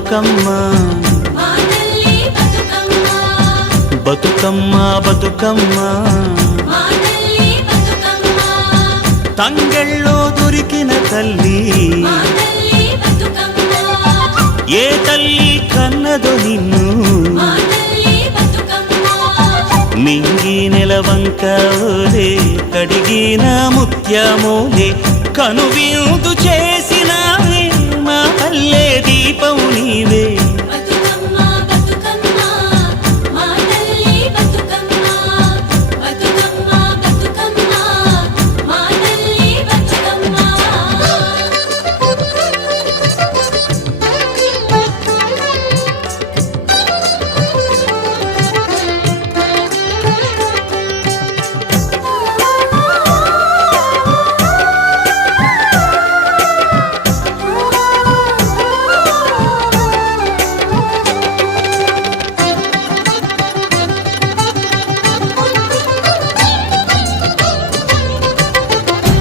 బతుకమ్మ బతుకమ్మ బతుకమ్మ తంగెళ్ళో దొరికిన తల్లి ఏ తల్లి కన్నదో నిన్ను మింగి నెలవంక ఓలే కడిగిన ముత్యమోలే కనువిందు చేసినావే మా పల్లె దీపం నీవే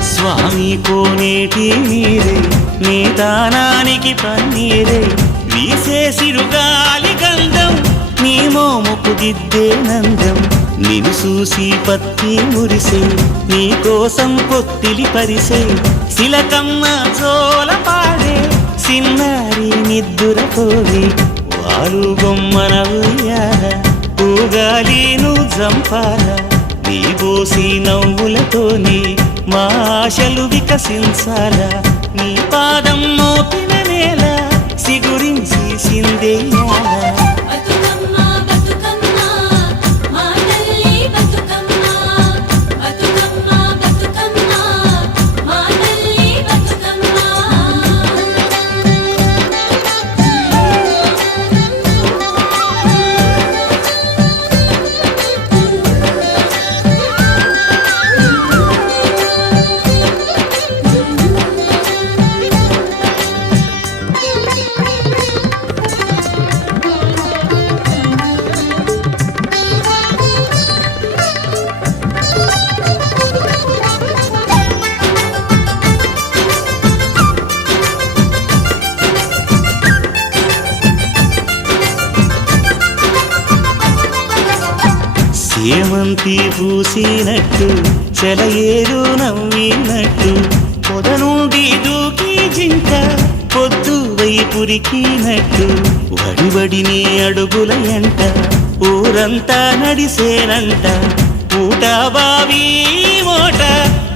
స్వామి కోనేటి నీరే నీ దానానికి పన్నీరే వీసే సిరుగాలి గంధం నీ మోముకు దిద్దే నందం నిన్ను చూసి పత్తి మురిసే నీ కోసం పొత్తిలి పరిసే శిలకమ్మ చోల పాడే సిన్నారి నిద్దురపోవే వారు బొమ్మన ఉయ్యాల ఊగాలి నువ్వు జంపాల నీ బోసి నవ్వులతోని మా ఆశలు వికసించాలా నీ పాదం మోపిన నేల సిగురించి సిందేయాలా సేమంతి పూసినట్టు చెలయేరు నవ్వినట్టు పొద నుండి దూకి జింక పొద్దు వైపురికినట్టు వడివడిని అడుగుల ఎంట ఊరంతా నడిసేనంట ఊట బావి మోట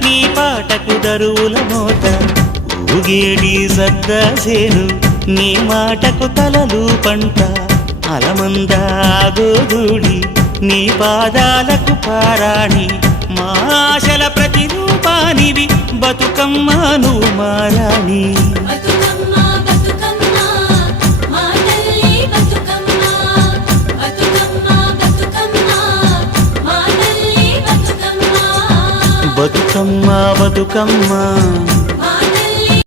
నీ పాటకు దరువుల మోత ఊగేడి సద్దాసేను నీ మాటకు తలలు పంట అలమందా గోదూడి నీ పాదాలకు పారాణి మా ఆశల ప్రతిరూపానివి బతుకమ్మ నువ్వు మారాణి బతుకమ్మ బతుకమ్మ